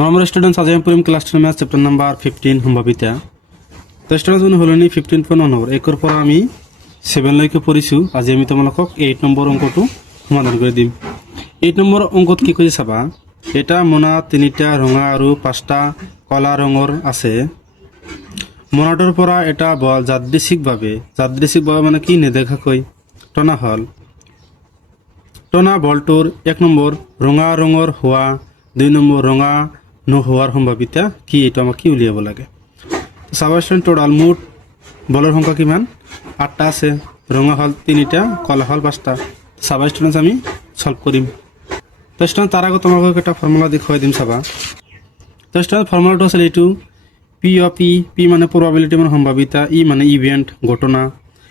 normal students আজি আমি পড়িম class 10 math chapter number 15 সম্ভাবিতা তো স্টুডেন্টস মানে হলো নি 15.1 নম্বর একর পর আমি 7 লৈকে পড়িছো আজি আমি তোমালোকক 8 নম্বৰ অঙ্কটো সমাধান কৰি দিম 8 নম্বৰ অঙ্কত কি কৈছে চাবা এটা মোনা তিনিটা ৰঙা আৰু পাঁচটা কলা ৰঙৰ আছে মোনাটোৰ পৰা এটা বল যাদৃচ্ছিকভাৱে মানে কি নেদেখাকৈ টনা হল টনা বলটোৰ 1 নম্বৰ ৰঙা ৰঙৰ হোৱা 2 নম্বৰ ৰঙা নোহোৱাৰ সম্ভাৱিতা কি এটা আমাক কি উলিয়াব লাগে সাবস্টেন টোটাল মুঠ বলৰ সংখ্যা কিমান 8টা আছে ৰঙা হল 3টা কলা হল 5টা সাবস্টেন্স আমি সলভ কৰিম তো স্টুডেন্ট তার আগে তোমাকে একটা ফর্মুলা দেখাই দিম চাবা তো স্টুডেন্ট ফর্মুলাটো আছে এইটো পি অফ পি মানে প্রবাবিলিটি মানে সম্ভাৱিতা ই মানে ইভেন্ট ঘটনা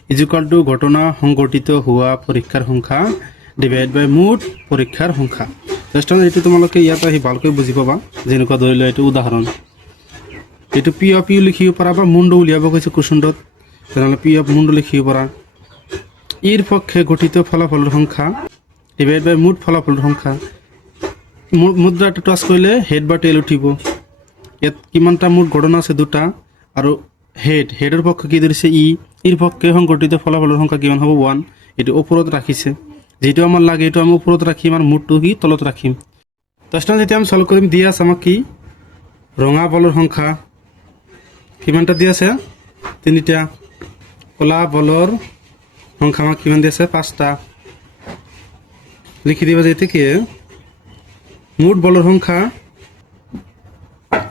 ইজ ইকুয়াল টু ঘটনা সংঘটিত হোৱা পৰীক্ষাৰ সংখ্যা ডিভাইড বাই মুঠ পৰীক্ষাৰ সংখ্যা তো স্টুডেন্ট এইটো তোমালোকে ইয়াত আহি ভালকৈ বুজি পাবা যেনেকুৱা ধৰি লোৱা এইটো উদাহৰণ এইটো পি অফ লিখিব পাৰা বা মুণ্ড উলিয়াব কৈছে কুৱেশ্যনটোত তেনেহ'লে পি অফ মুণ্ড লিখিব পাৰা ইৰ পক্ষে গঠিত ফলাফলৰ সংখ্যা ডিভাইড বাই মুঠ ফলাফলৰ সংখ্যা মুদ্ৰাটো টাচ কৰিলে হেড বা টেইল উঠিব ইয়াত কিমানটা মুঠ ঘটনা আছে দুটা আৰু হেডৰ পক্ষে কি ধৰিছে ইৰ পক্ষে সংঘটিত ফলাফলৰ সংখ্যা কিমান হ'ব 1 এইটো ওপৰত ৰাখিছে যেটো আমাৰ লাগে এইটো আমি ওপৰত ৰাখিম আৰু মুঠটো কি তলত ৰাখিম দশটা যেতিয়া আমি সলভ কৰিম দিয়া আছে আমাক কি ৰঙা বলৰ সংখ্যা কিমানটা দিয়া আছে 3টা কলা বলৰ সংখ্যা আমাক কিমান দিয়া আছে 5টা লিখি দিবা যেতে কি মুঠ বলৰ সংখ্যা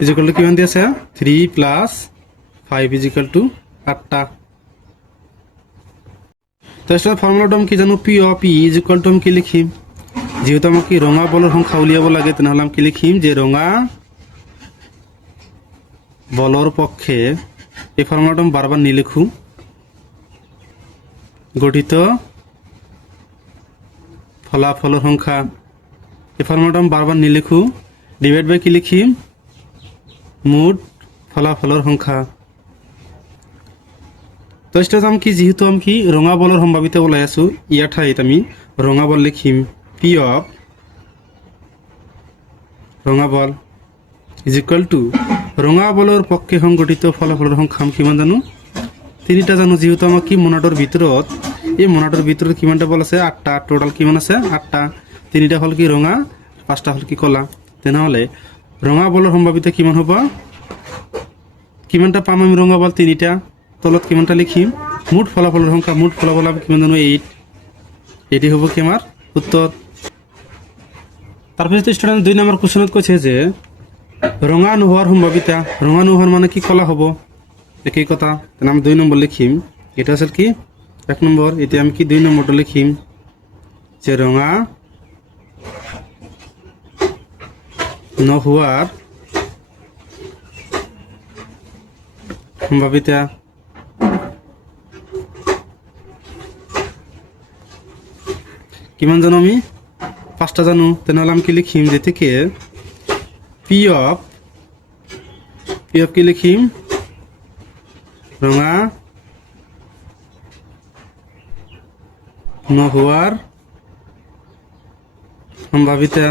ইজ ইকুয়াল টু কিমান দিয়া আছে 3 প্লাস 5 ইজ ইকুয়াল টু 8টা তো এটা ফর্মুলাটা আমি কি জানো P of P is equal to আমি কি লিখিম যেহেতু আমাক কি ৰঙা বলৰ সংখ্যা উলিয়াব লাগে তেনেহ'লে আমি কি লিখিম যে ৰঙা বলৰ পক্ষে এই ফৰ্মুলাটা আমি বাৰবাৰ নিলিখো গঠিত ফলাফলৰ সংখ্যা এই ফৰ্মুলাটা আমি বাৰবাৰ নিলিখো ডিভাইড বাই কি লিখিম মুঠ ফলাফলৰ সংখ্যা তো এটা আমি কি যেহেতু আমি কি ৰঙা বলৰ সম্ভাৱিতা ওলাই আছো ইয়াৰ ঠাইত আমি ৰঙা বল লিখিম পি অফ ৰঙা বল ইজ ইকুয়াল টু ৰঙা বলৰ পক্ষে সংঘটিত ফলাফলৰ সংখ্যা কিমান জানো 3টা জানো যেহেতু আমাক কি মোনাটোৰ ভিতৰত এই মোনাটোৰ ভিতৰত কিমানটা বল আছে 8টা টোটাল কিমান আছে 8টা 3টা হল কি ৰঙা 5টা হল কি কলা তেনেহলে ৰঙা বলৰ সম্ভাৱিতা কিমান হ'ব কিমানটা পাম আমি ৰঙা বল 3টা তলত কিমানটা লিখিম মুঠ ফলাফলৰ সংখ্যা মুঠ ফলাফল আমি কিমান জানো 8 এটি হ'ব কি আমাৰ উত্তৰ তাৰপিছত ষ্টুডেন্ট 2 নম্বৰ কোৱেশ্চনত কৈছে যে ৰঙা নোহোৱাৰ সম্ভাৱিতা ৰঙা নোহোৱাৰ মানে কি কলা হ'ব একই কথা তেনে আমি 2 নম্বৰ লিখিম এটা আছিল কি 1 নম্বৰ এতিয়া আমি কি 2 নম্বৰটো লিখিম যে ৰঙা নোহোৱাৰ সম্ভাৱিতা কিমান জানো আমি 5টা জানো তেনেহ'লে আমি কি লিখিম যে থেকে পি অফ কি লিখিম ৰঙা নোহোৱাৰ সম্ভাৱিতা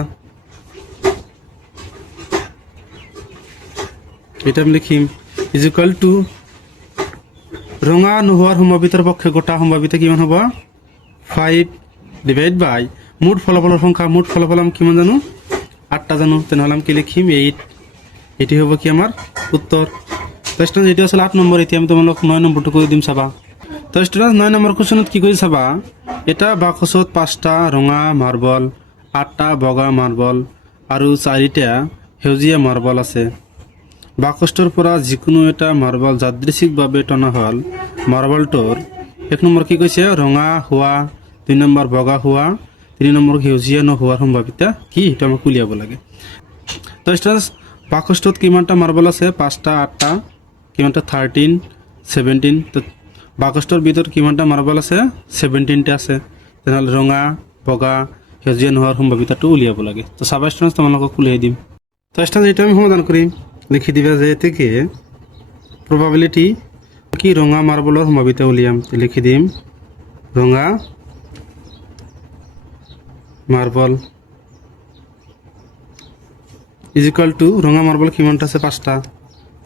এটা আমি লিখিম ইজ ইকুয়াল টু ৰঙা নোহোৱাৰ সম্ভাৱিতাৰ পক্ষে গোটা সম্ভাৱিতা কিমান হ'ব 5 ডিভাইড বাই মুঠ ফলাফলৰ সংখ্যা মুঠ ফলাফল আমি কিমান জানো 8টা জানো তেনেহ'লে আমি কি লিখিম 8 এটি হ'ব কি আমাৰ উত্তৰ তো স্টুডেন্ট যেটা আসলে 8 নম্বৰ এতিয়া আমি তোমালোক 9 নম্বৰটো কৰি দিম চাবা তো স্টুডেন্ট 9 নম্বৰ কোৱেশ্যনত কি কৰি চাবা এটা বাকচত 5টা ৰঙা মাৰ্বল 8টা বগা মাৰ্বল আৰু 4টা সেউজীয়া মাৰ্বল আছে বাকচটোৰ পৰা যিকোনো এটা মাৰ্বল যাদৃচ্ছিকভাৱে টনা হল মাৰ্বলটোৰ 1 নম্বৰ কি কৈছে ৰঙা হোৱা 2 নম্বৰ বগা হোৱা 3 নম্বৰ সেউজীয়া নোহোৱাৰ সম্ভাৱিতা কি এটা আমাক উলিয়াব লাগে তো স্টুডেন্ট বাকচটোত কিমানটা মাৰ্বল আছে 5টা 8টা কিমানটা 13 17 তো বাকচটোৰ ভিতৰত কিমানটা মাৰ্বল আছে 17টা আছে তেনেহ'লে ৰঙা বগা সেউজীয়া নোহোৱাৰ সম্ভাৱিতাটো উলিয়াব লাগে তো চাবা স্টুডেন্ট তোমালোকক উলিয়াই দিম তো স্টুডেন্ট এটা আমি সমাধান কৰিম লিখি দিবা যে থেকে প্ৰবাবিলিটি কি ৰঙা মাৰ্বলৰ সম্ভাৱিতা উলিয়াম লিখি দিম ৰঙা মাৰ্বল ইজ ইকুয়াল টু ৰঙা মাৰ্বল কিমানটা আছে 5টা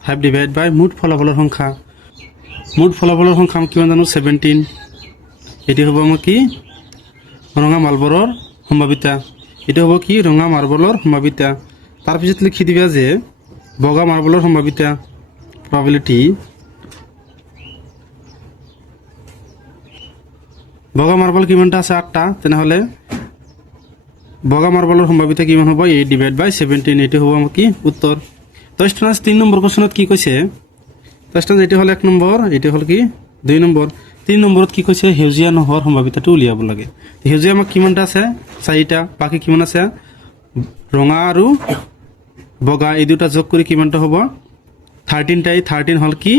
5 ডিভাইড বাই মুঠ ফলাফলৰ সংখ্যা আমি কিমান জানো 17 এটি হ'ব আমাৰ কি ৰঙা মাৰ্বলৰ সম্ভাৱিতা এটা হ'ব কি ৰঙা মাৰ্বলৰ সম্ভাৱিতা তাৰপিছত লিখি দিবা যে বগা মাৰ্বলৰ সম্ভাৱিতা probability বগা মাৰ্বল কিমানটা আছে 8টা তেনেহ'লে বগা মাৰ্বলৰ সম্ভাৱিতা কিমান হ'ব 8 ডিভাইড বাই 17 এটি হ'ব আমাৰ কি উত্তৰ তো স্টুডেন্টস 3 নম্বৰ কোৱেশ্চনত কি কৈছে তো স্টুডেন্টস এটি হ'ল 1 নম্বৰ এটি হ'ল কি 2 নম্বৰ 3 নম্বৰত কি কৈছে হেউজিয়া নোহোৱাৰ সম্ভাৱিতাটো উলিয়াব লাগে হেউজিয়া আমাক কিমানটা আছে 4টা বাকি কিমান আছে ৰঙা আৰু বগা এই দুটা যোগ কৰি কিমানটা হ'ব 13 হ'ল কি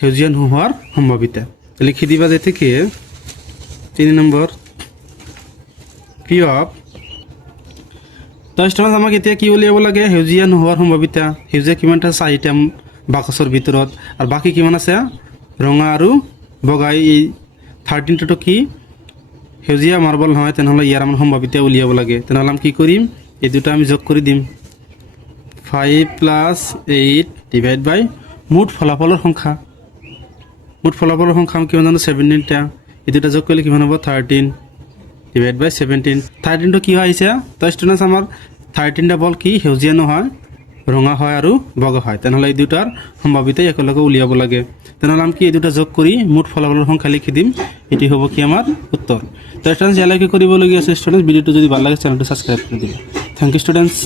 হেউজিয়া নোহোৱাৰ সম্ভাৱিতা লিখি দিবা যে থেকে 3 নম্বৰ পি অফ তো স্টুডেন্টস আমাক এতিয়া কি উলিয়াব লাগে হেউজিয়া নোহোৱাৰ সম্ভাৱিতা হেউজিয়া কিমানটা 4টা বাকচৰ ভিতৰত আৰু বাকি কিমান আছে ৰঙা আৰু বগা এই 13টো কি হেউজিয়া মাৰ্বল নহয় তেনেহ'লে ইয়াৰ আমাৰ সম্ভাৱিতা উলিয়াব লাগে তেনেহ'লে আমি কি কৰিম এই দুটা আমি যোগ কৰি দিম 5 প্লাস 8 ডিভাইড বাই মুঠ ফলাফলৰ সংখ্যা আমি কিমান জানো 17টা এই দুটা যোগ কৰিলে কিমান হ'ব 13 ডিভাইড বাই 17 13টো কি হয় আহিছে তো স্টুডেন্টস আমাৰ 13টা বল কি হেউজিয়া নহয় ৰঙা হয় আৰু বগা হয় তেনেহ'লে এই দুটাৰ সম্ভাৱিতা একেলগে উলিয়াব লাগে তেনেহ'লে আমি কি এই দুটা যোগ কৰি মুঠ ফলাফলৰ সংখ্যা লিখি দিম এটি হ'ব কি আমাৰ উত্তৰ তো স্টুডেন্টস ইয়ালৈকে কৰিবলগীয়া আছে স্টুডেন্টস ভিডিওটো যদি ভাল লাগে চেনেলটো সাবস্ক্ৰাইব কৰি দিবা থ্যাংক ইউ স্টুডেন্টস